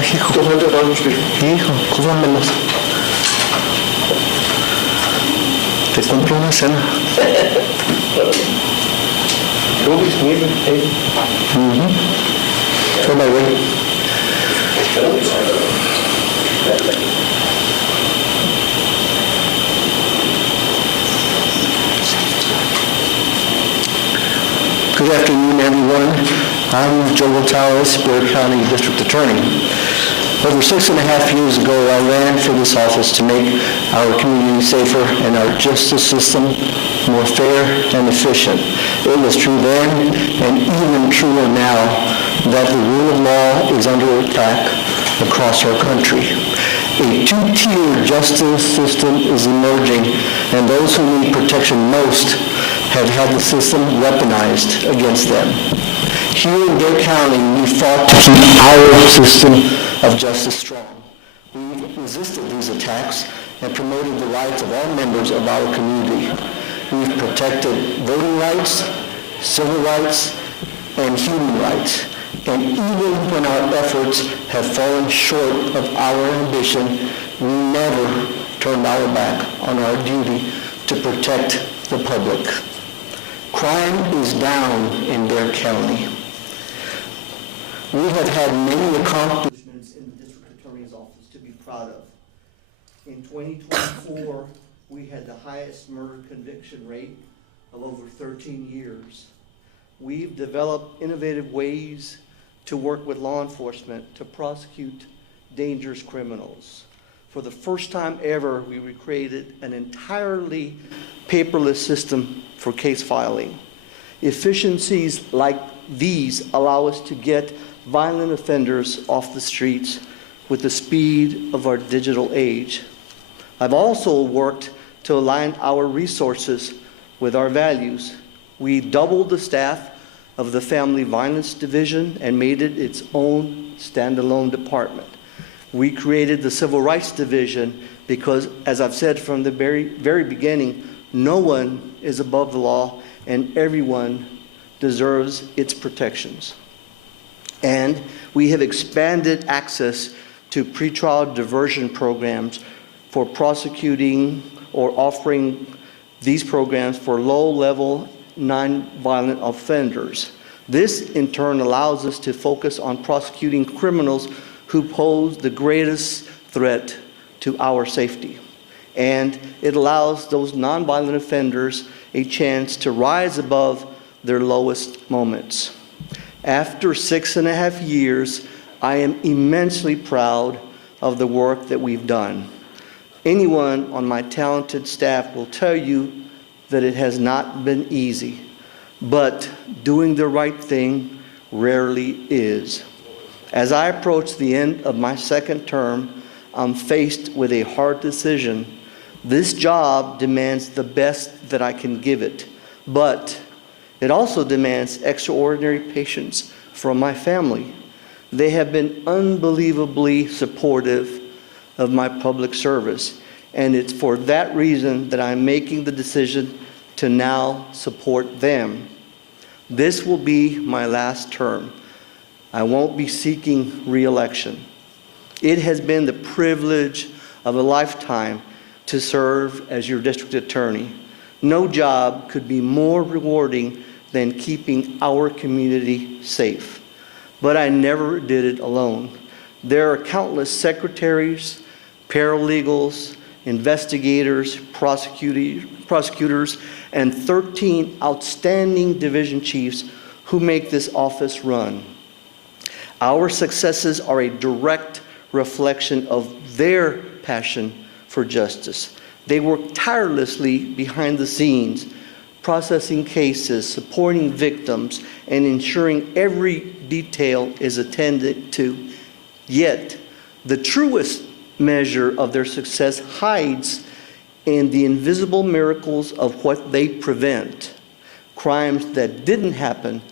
hijo. 200 años, Hijo, cómpramelos. Te compro una cena. Ruby's maybe. On my way. Good afternoon, everyone. I'm Joe Gonzales, Blair County District Attorney. Over 6.5 years ago, I ran for this office to make our community safer and our justice system more fair and efficient. It was true then, and even truer now, that the rule of law is under attack across our country. A two-tier justice system is emerging, and those who need protection most have had the system weaponized against them. Here in Dare County, we fought to keep our system of justice strong. We resisted these attacks and promoted the rights of all members of our community. We've protected voting rights, civil rights, and human rights. And even when our efforts have fallen short of our ambition, we never turned our back on our duty to protect the public. Crime is down in Dare County. We have had many accomplishments in the District Attorney's Office to be proud of. In 2024, we had the highest murder conviction rate of over 13 years. We've developed innovative ways to work with law enforcement to prosecute dangerous criminals. For the first time ever, we recreated an entirely paperless system for case filing. Efficiencies like these allow us to get violent offenders off the streets with the speed of our digital age. I've also worked to align our resources with our values. We doubled the staff of the Family Violence Division and made it its own standalone department. We created the Civil Rights Division because, as I've said from the very beginning, no one is above the law and everyone deserves its protections. And we have expanded access to pretrial diversion programs for prosecuting or offering these programs for low-level nonviolent offenders. This, in turn, allows us to focus on prosecuting criminals who pose the greatest threat to our safety. And it allows those nonviolent offenders a chance to rise above their lowest moments. After 6.5 years, I am immensely proud of the work that we've done. Anyone on my talented staff will tell you that it has not been easy, but doing the right thing rarely is. As I approach the end of my second term, I'm faced with a hard decision. This job demands the best that I can give it, but it also demands extraordinary patience from my family. They have been unbelievably supportive of my public service, and it's for that reason that I'm making the decision to now support them. This will be my last term. I won't be seeking re-election. It has been the privilege of a lifetime to serve as your district attorney. No job could be more rewarding than keeping our community safe. But I never did it alone. There are countless secretaries, paralegals, investigators, prosecutors, and 13 outstanding division chiefs who make this office run. Our successes are a direct reflection of their passion for justice. They work tirelessly behind the scenes, processing cases, supporting victims, and ensuring every detail is attended to. Yet, the truest measure of their success hides in the invisible miracles of what they prevent. Crimes that didn't happen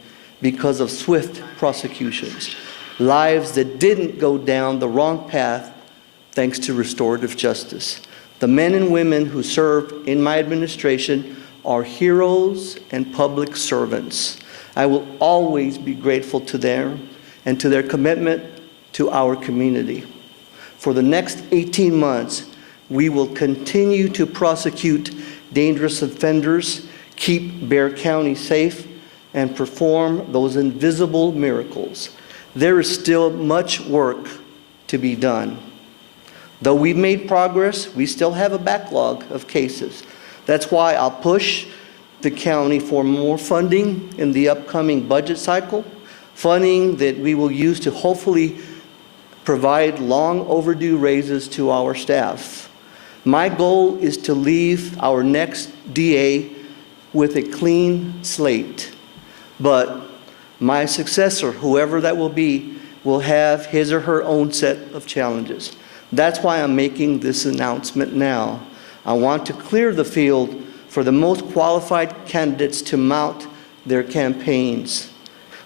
because of swift prosecutions. Lives that didn't go down the wrong path thanks to restorative justice. The men and women who serve in my administration are heroes and public servants. I will always be grateful to them and to their commitment to our community. For the next 18 months, we will continue to prosecute dangerous offenders, keep Bexar County safe, and perform those invisible miracles. There is still much work to be done. Though we've made progress, we still have a backlog of cases. That's why I'll push the county for more funding in the upcoming budget cycle, funding that we will use to hopefully provide long overdue raises to our staff. My goal is to leave our next DA with a clean slate, but my successor, whoever that will be, will have his or her own set of challenges. That's why I'm making this announcement now. I want to clear the field for the most qualified candidates to mount their campaigns.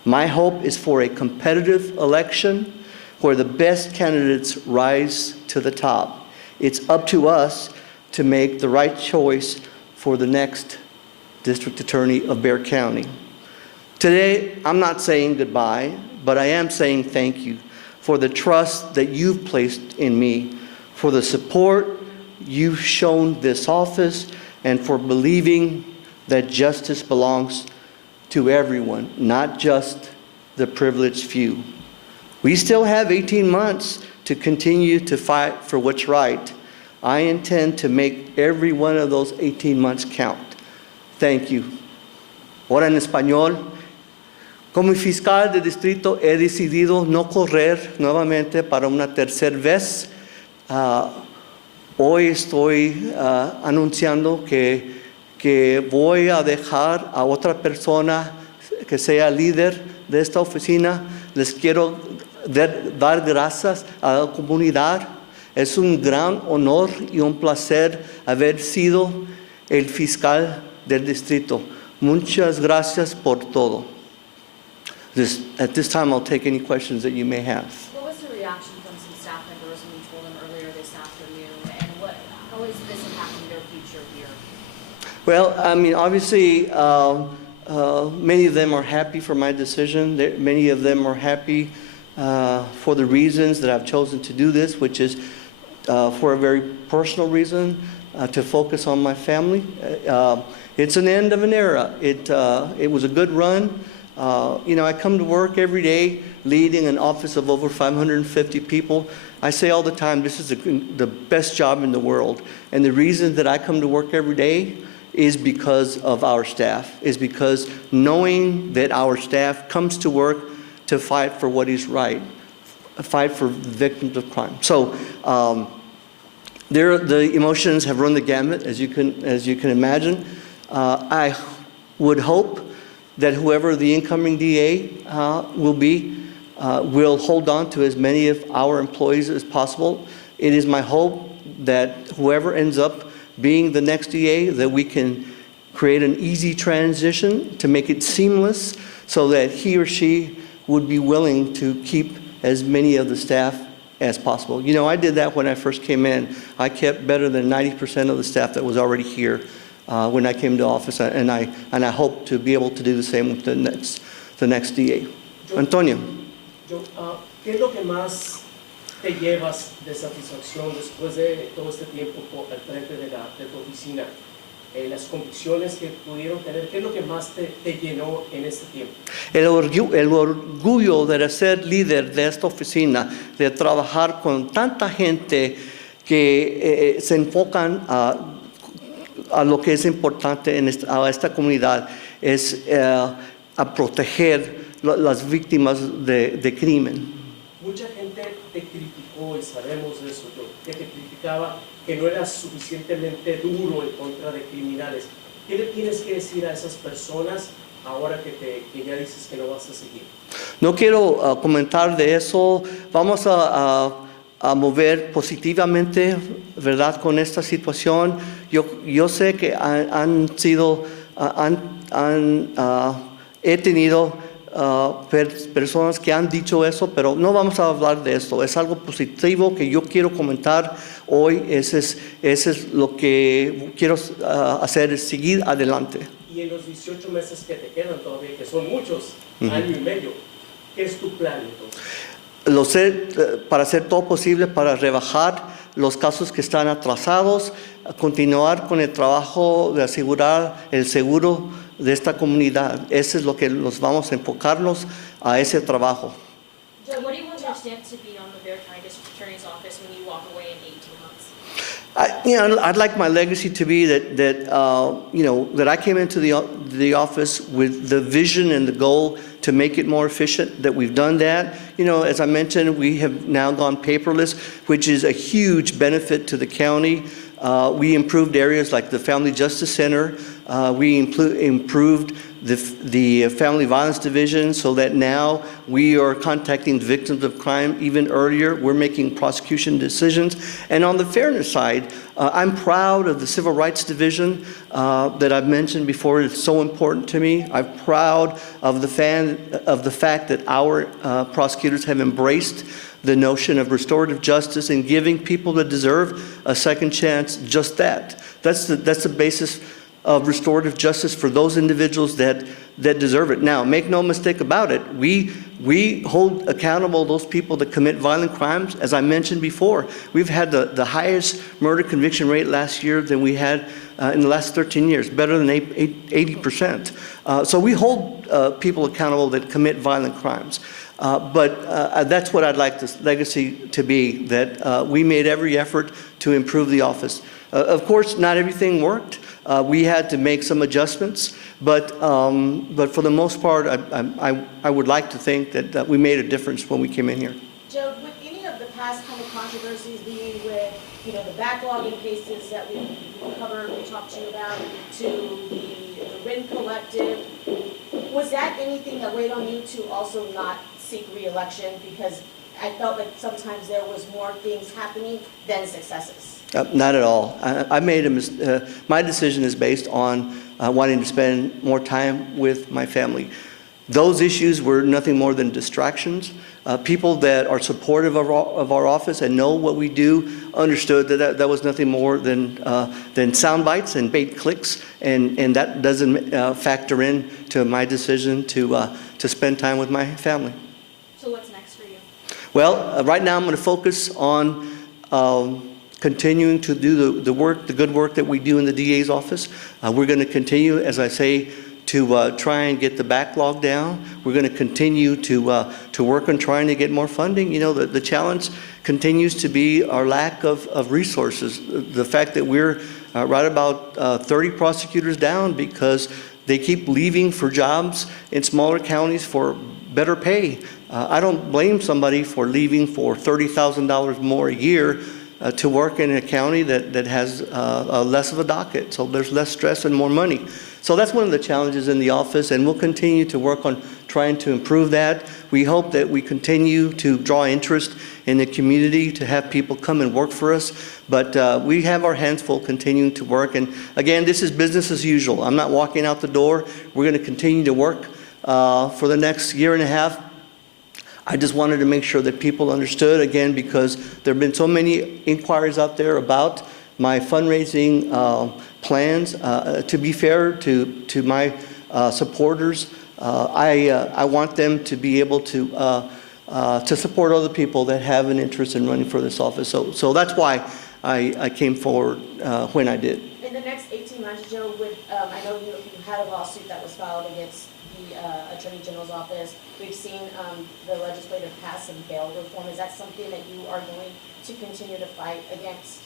My hope is for a competitive election where the best candidates rise to the top. It's up to us to make the right choice for the next district attorney of Bexar County. Today, I'm not saying goodbye, but I am saying thank you for the trust that you've placed in me, for the support you've shown this office, and for believing that justice belongs to everyone, not just the privileged few. We still have 18 months to continue to fight for what's right. I intend to make every one of those 18 months count. Thank you. Ahora en español. Como fiscal de distrito he decidido no correr nuevamente para una tercera vez. Hoy estoy anunciando que voy a dejar a otra persona que sea líder de esta oficina. Les quiero dar gracias a la comunidad. Es un gran honor y un placer haber sido el fiscal del distrito. Muchas gracias por todo. At this time, I'll take any questions that you may have. What was the reaction from some staff members when you told them earlier this afternoon, and how is this impacting their future here? Well, I mean, obviously, many of them are happy for my decision. Many of them are happy for the reasons that I've chosen to do this, which is for a very personal reason, to focus on my family. It's an end of an era. It was a good run. I come to work every day leading an office of over 550 people. I say all the time, this is the best job in the world. And the reason that I come to work every day is because of our staff, is because knowing that our staff comes to work to fight for what is right, fight for victims of crime. So the emotions have run the gamut, as you can imagine. I would hope that whoever the incoming DA will be, will hold on to as many of our employees as possible. It is my hope that whoever ends up being the next DA, that we can create an easy transition to make it seamless so that he or she would be willing to keep as many of the staff as possible. I did that when I first came in. I kept better than 90% of the staff that was already here when I came to office, and I hope to be able to do the same with the next DA. Antonio. ¿Qué es lo que más te llevas de satisfacción después de todo este tiempo al frente de tu oficina? Las convicciones que pudieron tener, ¿qué es lo que más te llenó en este tiempo? El orgullo de ser líder de esta oficina, de trabajar con tanta gente que se enfocan a lo que es importante a esta comunidad, es a proteger las víctimas de crimen. Mucha gente te criticó, y sabemos de eso, que te criticaba que no eras suficientemente duro en contra de criminales. ¿Qué le tienes que decir a esas personas ahora que ya dices que no vas a seguir? No quiero comentar de eso. Vamos a mover positivamente, ¿verdad?, con esta situación. Yo sé que he tenido personas que han dicho eso, pero no vamos a hablar de esto. Es algo positivo que yo quiero comentar hoy. Ese es lo que quiero hacer, es seguir adelante. Y en los 18 meses que te quedan todavía, que son muchos, año y medio, ¿Qué es tu plan entonces? Para hacer todo posible para rebajar los casos que están atrasados, continuar con el trabajo de asegurar el seguro de esta comunidad. Ese es lo que nos vamos a enfocarnos a ese trabajo. Joe, what do you want your stamp to be on the Bexar County District Attorney's Office when you walk away in 18 months? I'd like my legacy to be that I came into the office with the vision and the goal to make it more efficient, that we've done that. As I mentioned, we have now gone paperless, which is a huge benefit to the county. We improved areas like the Family Justice Center. We improved the Family Violence Division so that now we are contacting victims of crime even earlier. We're making prosecution decisions. And on the fairness side, I'm proud of the Civil Rights Division that I've mentioned before. It's so important to me. I'm proud of the fact that our prosecutors have embraced the notion of restorative justice and giving people that deserve a second chance just that. That's the basis of restorative justice for those individuals that deserve it. Now, make no mistake about it, we hold accountable those people that commit violent crimes. As I mentioned before, we've had the highest murder conviction rate last year than we had in the last 13 years, better than 80%. So we hold people accountable that commit violent crimes. But that's what I'd like this legacy to be, that we made every effort to improve the office. Of course, not everything worked. We had to make some adjustments, but for the most part, I would like to think that we made a difference when we came in here. Joe, with any of the past kind of controversies being with, the backlog in cases that we covered, we talked to you about, to the Rin Collective, was that anything that weighed on you to also not seek re-election? Because I felt like sometimes there was more things happening than successes. Not at all. I made my decision is based on wanting to spend more time with my family. Those issues were nothing more than distractions. People that are supportive of our office and know what we do understood that was nothing more than sound bites and bait clicks, and that doesn't factor in to my decision to spend time with my family. So what's next for you? Well, right now I'm going to focus on continuing to do the good work that we do in the DA's office. We're going to continue, as I say, to try and get the backlog down. We're going to continue to work on trying to get more funding. The challenge continues to be our lack of resources. The fact that we're right about 30 prosecutors down because they keep leaving for jobs in smaller counties for better pay. I don't blame somebody for leaving for $30,000 more a year to work in a county that has less of a docket, so there's less stress and more money. So that's one of the challenges in the office, and we'll continue to work on trying to improve that. We hope that we continue to draw interest in the community, to have people come and work for us, but we have our hands full continuing to work. And again, this is business as usual. I'm not walking out the door. We're going to continue to work for the next year and a half. I just wanted to make sure that people understood, again, because there have been so many inquiries out there about my fundraising plans. To be fair to my supporters, I want them to be able to support other people that have an interest in running for this office. So that's why I came forward when I did. In the next 18 months, Joe, I know you had a lawsuit that was filed against the Attorney General's office. We've seen the legislature pass some bail reform. Is that something that you are going to continue to fight against?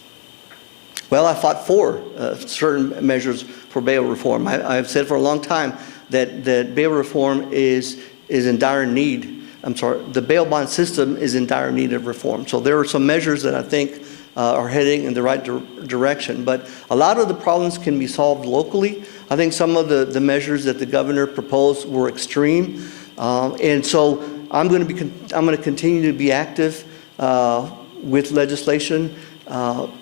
Well, I fought for certain measures for bail reform. I've said for a long time that bail reform is in dire need. The bail bond system is in dire need of reform. So there are some measures that I think are heading in the right direction. But a lot of the problems can be solved locally. I think some of the measures that the governor proposed were extreme. And so I'm going to continue to be active with legislation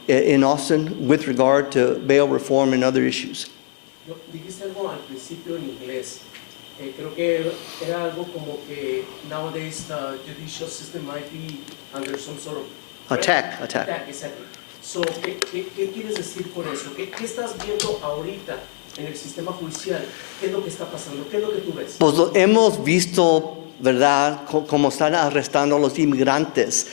in Austin with regard to bail reform and other issues. Dijiste algo al principio en inglés. Creo que era algo como que nowadays the judicial system might be under some sort of Attack. Exactly. So, ¿qué quieres decir por eso? ¿Qué estás viendo ahorita en el sistema judicial? ¿Qué es lo que está pasando? ¿Qué es lo que tú ves? Pues hemos visto ¿verdad? Como están arrestando a los inmigrantes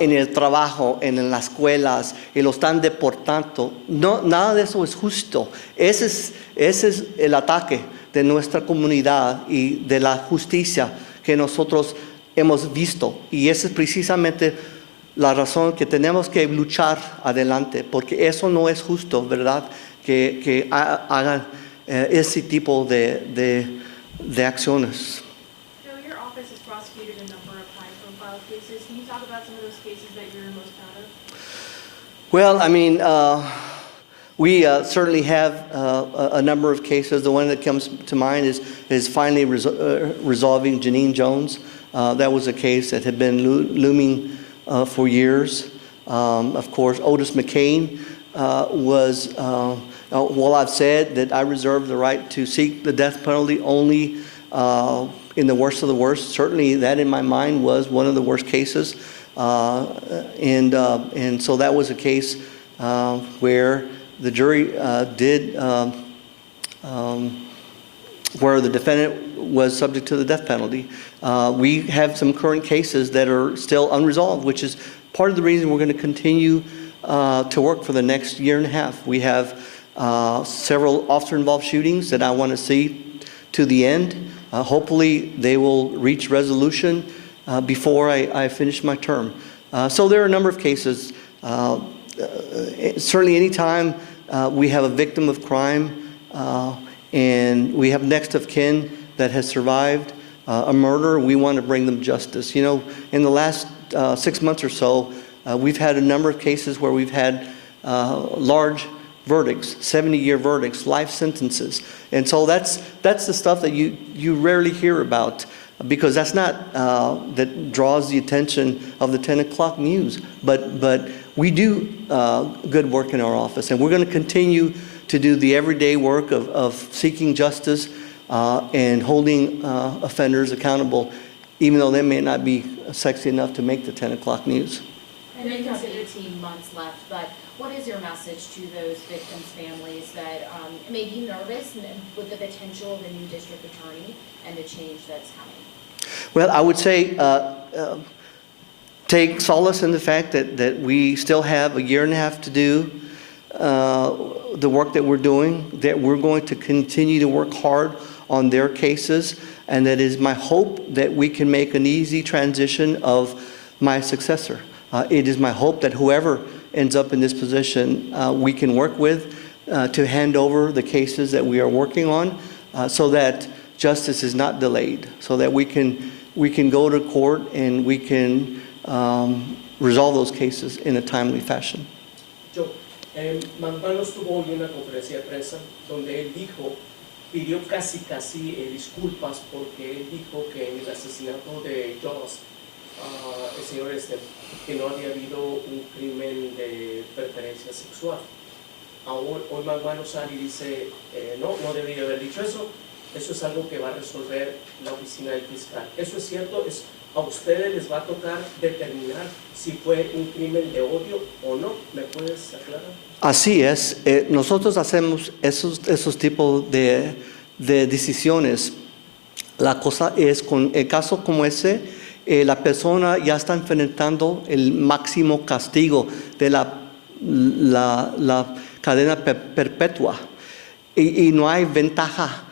en el trabajo, en las escuelas, y los están deportando. No, nada de eso es justo. Ese es el ataque de nuestra comunidad y de la justicia que nosotros hemos visto. Y esa es precisamente la razón que tenemos que luchar adelante, porque eso no es justo, ¿verdad? Que hagan ese tipo de acciones. Joe, your office has prosecuted a number of high-profile cases. Can you talk about some of those cases that you're most proud of? Well, I mean, we certainly have a number of cases. The one that comes to mind is finally resolving Janine Jones. That was a case that had been looming for years. Of course, Otis McCain was, well, I've said that I reserve the right to seek the death penalty only in the worst of the worst. Certainly that in my mind was one of the worst cases. And so that was a case where the jury did, where the defendant was subject to the death penalty. We have some current cases that are still unresolved, which is part of the reason we're going to continue to work for the next year and a half. We have several officer-involved shootings that I want to see to the end. Hopefully they will reach resolution before I finish my term. So there are a number of cases. Certainly anytime we have a victim of crime and we have next of kin that has survived a murder, we want to bring them justice. You know, in the last 6 months or so, we've had a number of cases where we've had large verdicts, 70-year verdicts, life sentences. And so that's the stuff that you rarely hear about, because that's not, that draws the attention of the 10 o'clock news. But we do good work in our office, and we're going to continue to do the everyday work of seeking justice and holding offenders accountable, even though they may not be sexy enough to make the 10 o'clock news. I know you have 18 months left, but what is your message to those victims' families that may be nervous with the potential of a new district attorney and the change that's coming? Well, I would say take solace in the fact that we still have a year and a half to do the work that we're doing, that we're going to continue to work hard on their cases, and that is my hope that we can make an easy transition of my successor. It is my hope that whoever ends up in this position, we can work with to hand over the cases that we are working on so that justice is not delayed, so that we can go to court and we can resolve those cases in a timely fashion. Joe, Manzanos tuvo hoy una conferencia de prensa donde él pidió casi disculpas porque él dijo que en el asesinato de Joss, el señor que no había habido un crimen de preferencia sexual. Hoy Manguano sale y dice, no debería haber dicho eso. Eso es algo que va a resolver la oficina del fiscal. ¿Eso es cierto? ¿A ustedes les va a tocar determinar si fue un crimen de odio o no? ¿Me puedes aclarar? Así es. Nosotros hacemos esos tipos de decisiones. La cosa es, con el caso como ese, la persona ya está enfrentando el máximo castigo de la cadena perpetua. Y no hay ventaja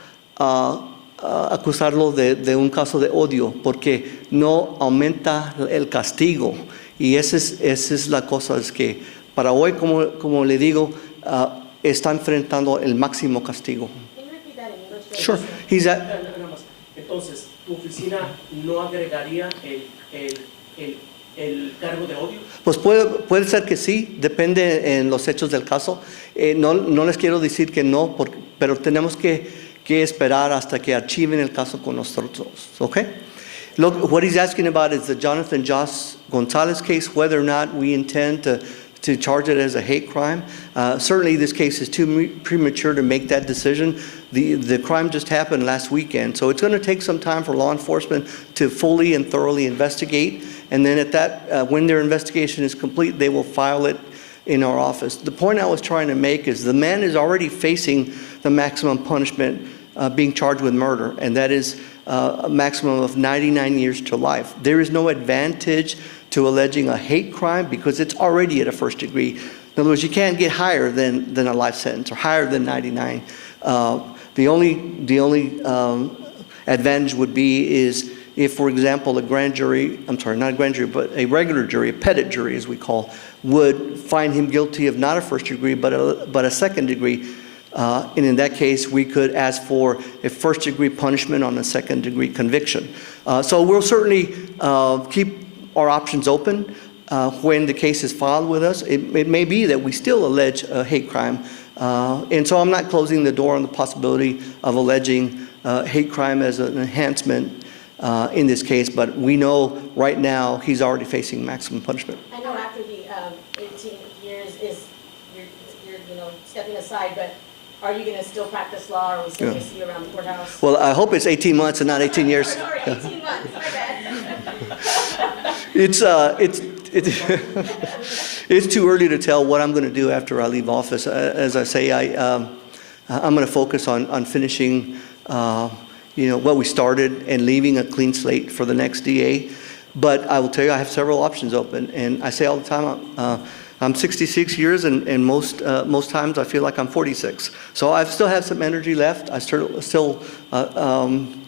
acusarlo de un caso de odio, porque no aumenta el castigo. Y esa es la cosa, es que para hoy, como le digo, está enfrentando el máximo castigo. Can you repeat that in English? Sure. Nada más. Entonces, ¿tu oficina no agregaría el cargo de odio? Pues puede ser que sí, depende en los hechos del caso. No les quiero decir que no, pero tenemos que esperar hasta que archiven el caso con nosotros, okay? Look, what he's asking about is the Jonathan Gonzales case, whether or not we intend to charge it as a hate crime. Certainly this case is too premature to make that decision. The crime just happened last weekend, so it's going to take some time for law enforcement to fully and thoroughly investigate, and then when their investigation is complete, they will file it in our office. The point I was trying to make is the man is already facing the maximum punishment being charged with murder, and that is a maximum of 99 years to life. There is no advantage to alleging a hate crime because it's already at a first degree. In other words, you can't get higher than a life sentence or higher than 99. The only advantage would be is if, for example, a grand jury, not a grand jury, but a regular jury, a petit jury as we call, would find him guilty of not a first degree but a second degree. And in that case, we could ask for a first degree punishment on a second degree conviction. So we'll certainly keep our options open when the case is filed with us. It may be that we still allege a hate crime. And so I'm not closing the door on the possibility of alleging hate crime as an enhancement in this case, but we know right now he's already facing maximum punishment. I know after the 18 years is, you're stepping aside, but are you going to still practice law, or are we still going to see you around the courthouse? Well, I hope it's 18 months and not 18 years. Sorry, 18 months, my bad. It's too early to tell what I'm going to do after I leave office. As I say, I'm going to focus on finishing, what we started and leaving a clean slate for the next DA. But I will tell you, I have several options open, and I say all the time, I'm 66 years, and most times I feel like I'm 46. So I still have some energy left. I still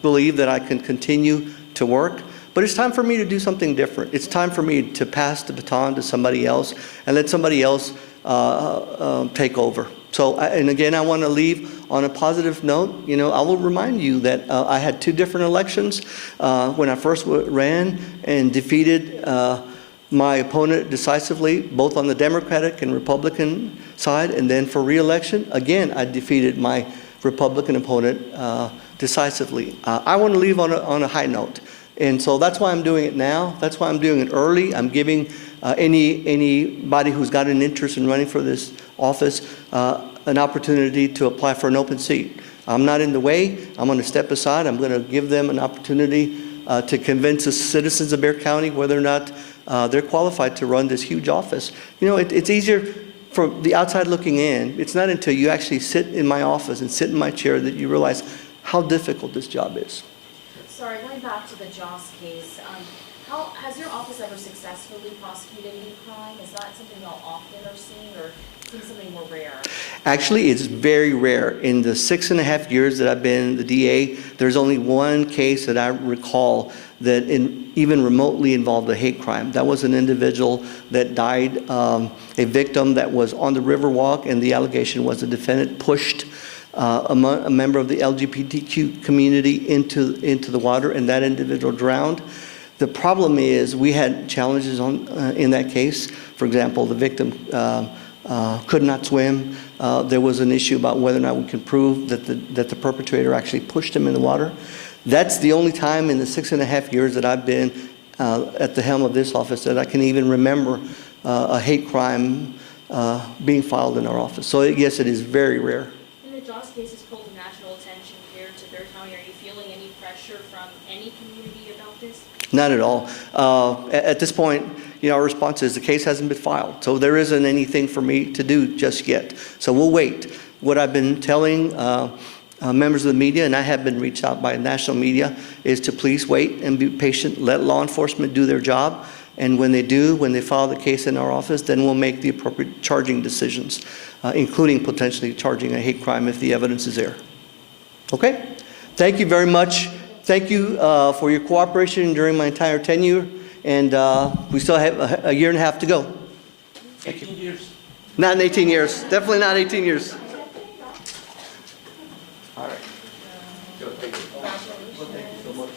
believe that I can continue to work. But it's time for me to do something different. It's time for me to pass the baton to somebody else and let somebody else take over. So, and again, I want to leave on a positive note. I will remind you that I had 2 different elections when I first ran and defeated my opponent decisively, both on the Democratic and Republican side, and then for re-election, again, I defeated my Republican opponent decisively. I want to leave on a high note. And so that's why I'm doing it now. That's why I'm doing it early. I'm giving anybody who's got an interest in running for this office an opportunity to apply for an open seat. I'm not in the way. I'm going to step aside. I'm going to give them an opportunity to convince the citizens of Bexar County whether or not they're qualified to run this huge office. It's easier from the outside looking in. It's not until you actually sit in my office and sit in my chair that you realize how difficult this job is. Sorry, going back to the Joss case, has your office ever successfully prosecuted any crime? Is that something y'all often are seeing, or seeing something more rare? Actually, it's very rare. In the 6.5 years that I've been the DA, there's only one case that I recall that even remotely involved a hate crime. That was an individual that died, a victim that was on the Riverwalk, and the allegation was the defendant pushed a member of the LGBTQ community into the water, and that individual drowned. The problem is we had challenges in that case. For example, the victim could not swim. There was an issue about whether or not we can prove that the perpetrator actually pushed him in the water. That's the only time in the 6.5 years that I've been at the helm of this office that I can even remember a hate crime being filed in our office. So yes, it is very rare. And the Joss case has pulled national attention here to Bexar County. Are you feeling any pressure from any community about this? Not at all. At this point, our response is the case hasn't been filed, so there isn't anything for me to do just yet. So we'll wait. What I've been telling members of the media, and I have been reached out by national media, is to please wait and be patient. Let law enforcement do their job, and when they file the case in our office, then we'll make the appropriate charging decisions, including potentially charging a hate crime if the evidence is there. Okay? Thank you very much. Thank you for your cooperation during my entire tenure, and we still have a 1.5 years to go. Thank you. 18 years. Not in 18 years. Definitely not 18 years. All right. Thank you so much.